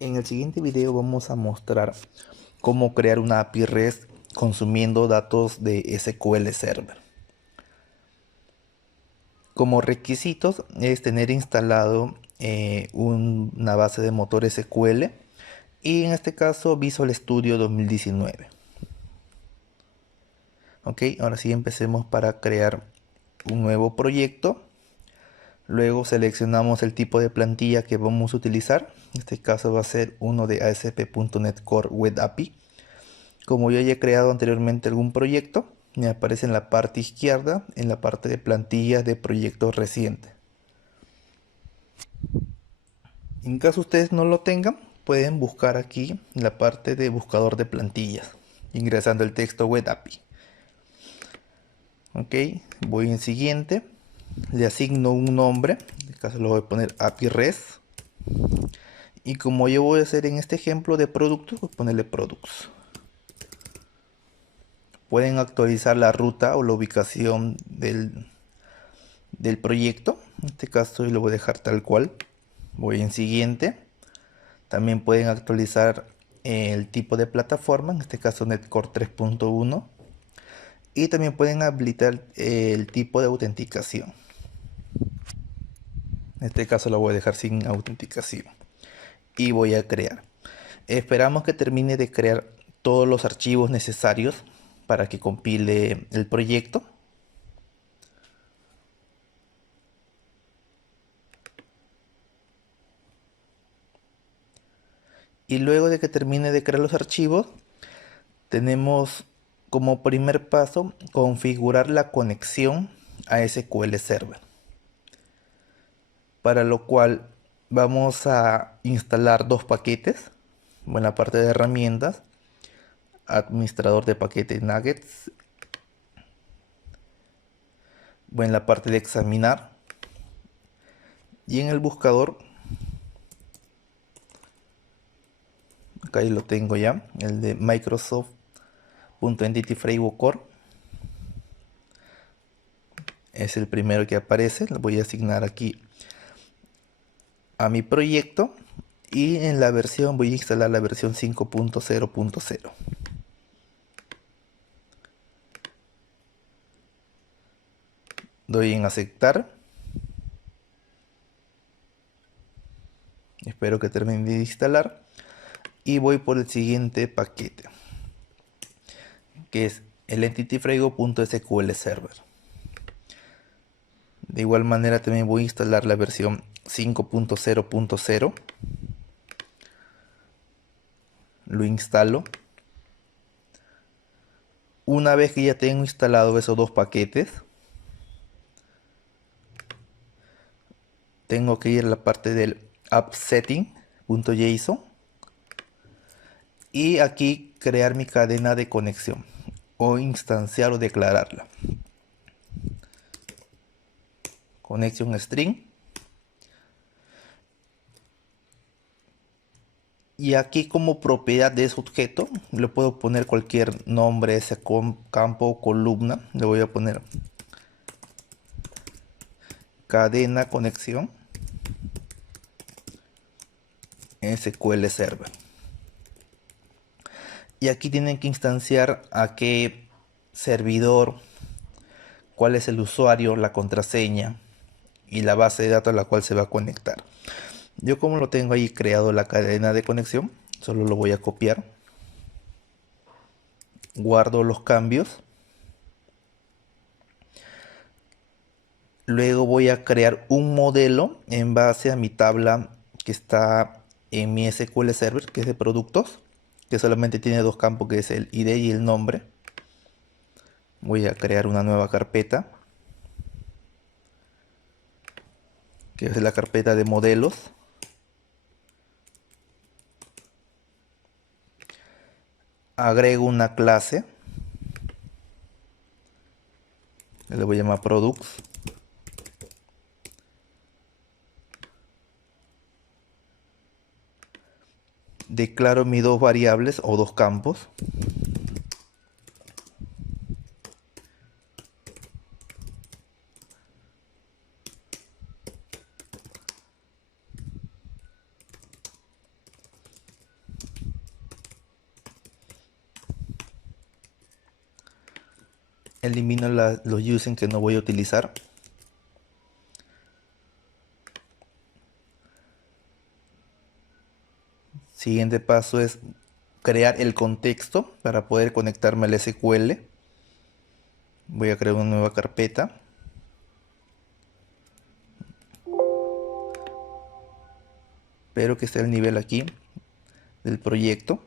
En el siguiente video vamos a mostrar cómo crear una API REST consumiendo datos de SQL Server. Como requisitos es tener instalado una base de motor SQL y en este caso Visual Studio 2019. Ok, ahora sí empecemos para crear un nuevo proyecto. Luego seleccionamos el tipo de plantilla que vamos a utilizar. En este caso va a ser uno de ASP.NET Core Web API. Como yo ya he creado anteriormente algún proyecto, me aparece en la parte izquierda, en la parte de plantillas de proyectos recientes. En caso ustedes no lo tengan, pueden buscar aquí en la parte de buscador de plantillas, ingresando el texto Web API. Ok, voy en siguiente, le asigno un nombre, en este caso lo voy a poner API REST. Y como yo voy a hacer en este ejemplo de productos, voy a ponerle products. Pueden actualizar la ruta o la ubicación del proyecto. En este caso yo lo voy a dejar tal cual. Voy en siguiente. También pueden actualizar el tipo de plataforma, en este caso Netcore 3.1. Y también pueden habilitar el tipo de autenticación. En este caso lo voy a dejar sin autenticación. Y voy a crear. Esperamos que termine de crear todos los archivos necesarios para que compile el proyecto. Y luego de que termine de crear los archivos, tenemos como primer paso configurar la conexión a SQL Server. Para lo cual vamos a instalar dos paquetes. En la parte de herramientas, administrador de paquetes nuggets. En la parte de examinar. Y en el buscador, acá lo tengo ya, el de Microsoft.Entity Framework Core. Es el primero que aparece. Lo voy a asignar aquí a mi proyecto. Y en la versión voy a instalar la versión 5.0.0. Doy en aceptar. Espero que termine de instalar. Y voy por el siguiente paquete, que es el entityfrago.sql server. De igual manera también voy a instalar la versión 5.0.0. Lo instalo. Una vez que ya tengo instalado esos dos paquetes, tengo que ir a la parte del appsetting.json y aquí crear mi cadena de conexión o instanciar o declararla. Connection string. Y aquí como propiedad de ese objeto le puedo poner cualquier nombre, ese campo o columna. Le voy a poner cadena conexión SQL Server. Y aquí tienen que instanciar a qué servidor, cuál es el usuario, la contraseña y la base de datos a la cual se va a conectar. Yo como lo tengo ahí creado la cadena de conexión, solo lo voy a copiar. Guardo los cambios. Luego voy a crear un modelo en base a mi tabla que está en mi SQL Server, que es de productos, que solamente tiene dos campos, que es el ID y el nombre. Voy a crear una nueva carpeta, que es la carpeta de modelos. Agrego una clase, le voy a llamar products. Declaro mis dos variables o dos campos. Elimino los using que no voy a utilizar. Siguiente paso es crear el contexto para poder conectarme al SQL. Voy a crear una nueva carpeta. Espero que esté el nivel aquí del proyecto.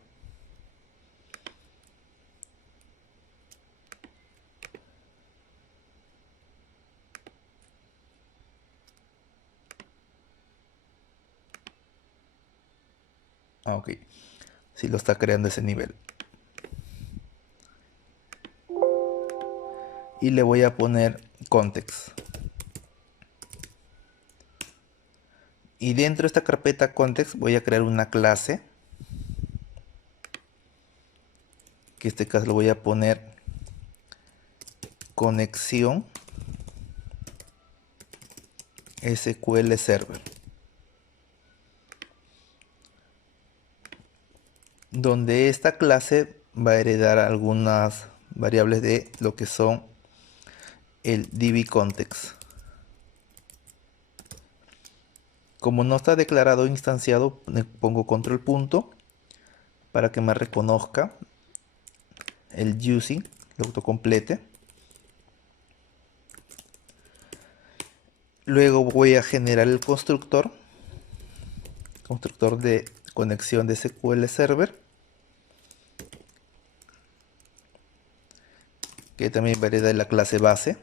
Ok. Si lo está creando ese nivel. Y le voy a poner context. Y dentro de esta carpeta context voy a crear una clase. Que en este caso lo voy a poner conexión SQL Server. Donde esta clase va a heredar algunas variables de lo que son el DB context. Como no está declarado instanciado, le pongo control punto para que me reconozca el using, lo autocomplete. Luego voy a generar el constructor de conexión de SQL Server, que también va a heredar la clase base.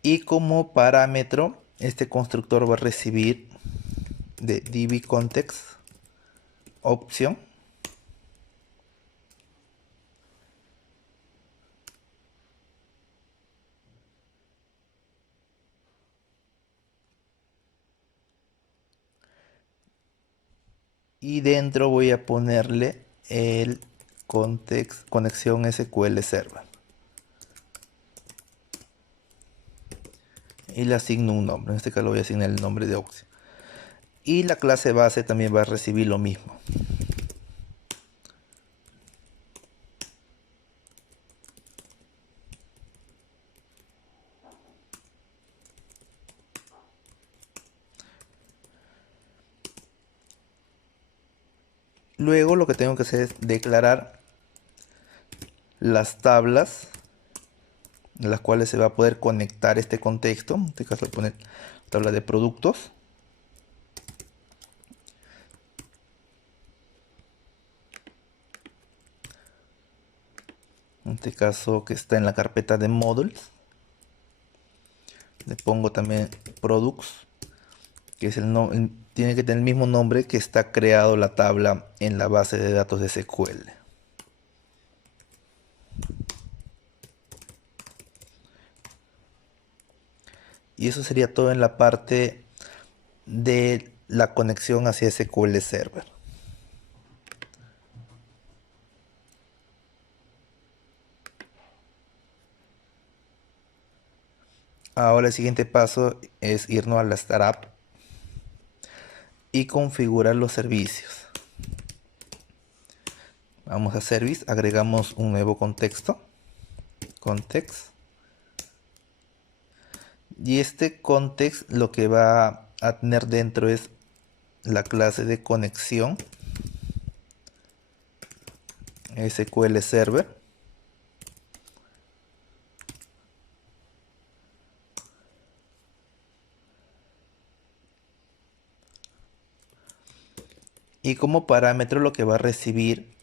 Y como parámetro, este constructor va a recibir de DB context opción. Y dentro voy a ponerle el context conexión SQL Server. Y le asigno un nombre. En este caso voy a asignar el nombre de opción. Y la clase base también va a recibir lo mismo. Luego lo que tengo que hacer es declarar las tablas en las cuales se va a poder conectar este contexto. En este caso voy a poner tabla de productos. En este caso que está en la carpeta de modules. Le pongo también products, que es tiene que tener el mismo nombre que está creado la tabla en la base de datos de SQL. Y eso sería todo en la parte de la conexión hacia SQL Server. Ahora el siguiente paso es irnos a la startup y configurar los servicios. Vamos a service, agregamos un nuevo contexto, context. Y este context lo que va a tener dentro es la clase de conexión SQL Server. Y como parámetro lo que va a recibir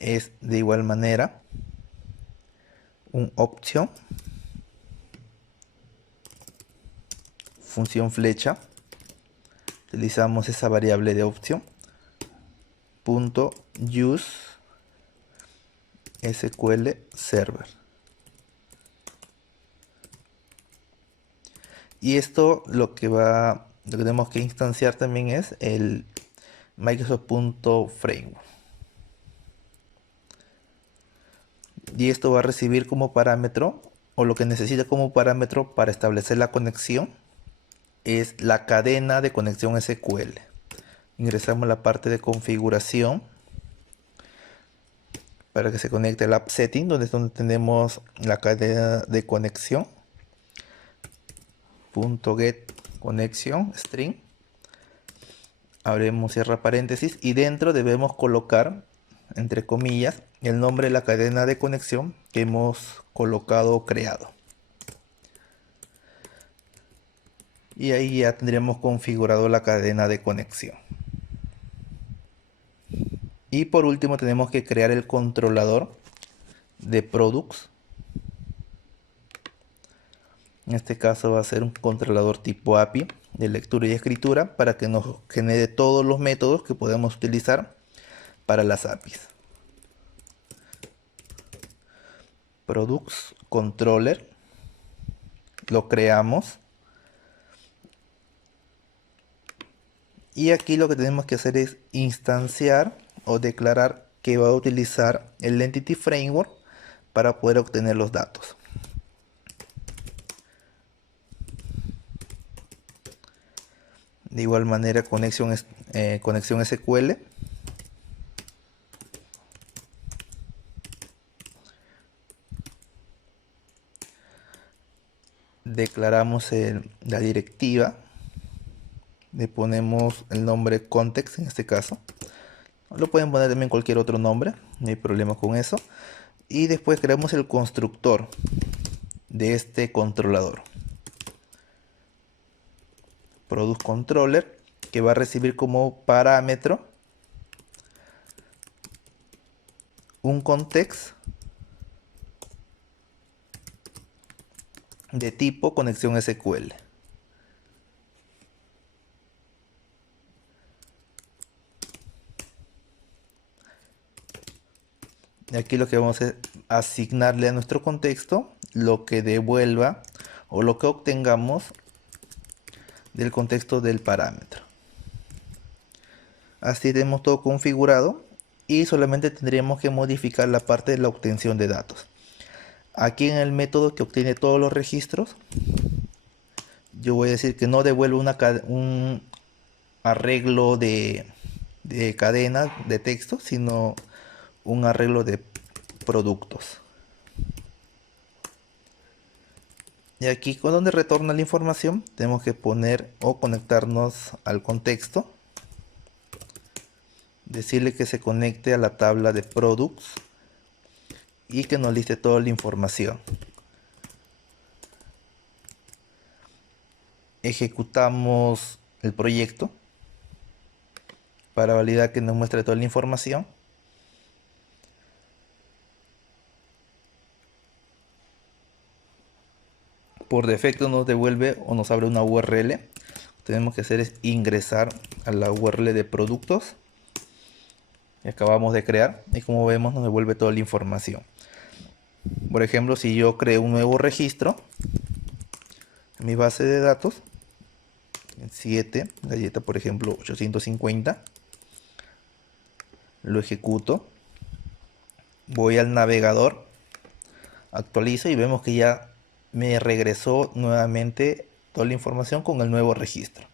es de igual manera un option, función flecha. Utilizamos esa variable de opción punto use SQL Server. Y esto lo que tenemos que instanciar también es el Microsoft.framework. Y esto va a recibir como parámetro, o lo que necesita como parámetro para establecer la conexión, es la cadena de conexión SQL. Ingresamos a la parte de configuración para que se conecte el app setting, donde es donde tenemos la cadena de conexión. .get conexión string. Abrimos, cierra paréntesis, y dentro debemos colocar, entre comillas, el nombre de la cadena de conexión que hemos colocado o creado. Y ahí ya tendríamos configurado la cadena de conexión. Y por último tenemos que crear el controlador de products. En este caso va a ser un controlador tipo API de lectura y escritura para que nos genere todos los métodos que podemos utilizar para las APIs. Products controller, lo creamos. Y aquí lo que tenemos que hacer es instanciar o declarar que va a utilizar el Entity Framework para poder obtener los datos. De igual manera, conexión SQL. Declaramos la directiva. Le ponemos el nombre context en este caso. Lo pueden poner también cualquier otro nombre, no hay problema con eso. Y después creamos el constructor de este controlador. Product controller, que va a recibir como parámetro un context de tipo conexión SQL. Y aquí lo que vamos a hacer es asignarle a nuestro contexto lo que devuelva o lo que obtengamos del contexto del parámetro. Así tenemos todo configurado y solamente tendríamos que modificar la parte de la obtención de datos. Aquí en el método que obtiene todos los registros, yo voy a decir que no devuelve un arreglo de cadena de texto, sino un arreglo de productos. Y aquí con donde retorna la información tenemos que poner o conectarnos al contexto, decirle que se conecte a la tabla de products y que nos liste toda la información. Ejecutamos el proyecto para validar que nos muestre toda la información. Por defecto nos devuelve o nos abre una URL. Lo que tenemos que hacer es ingresar a la URL de productos que acabamos de crear y como vemos nos devuelve toda la información. Por ejemplo, si yo creo un nuevo registro en mi base de datos, 7, galleta por ejemplo 850, lo ejecuto, voy al navegador, actualizo y vemos que ya me regresó nuevamente toda la información con el nuevo registro.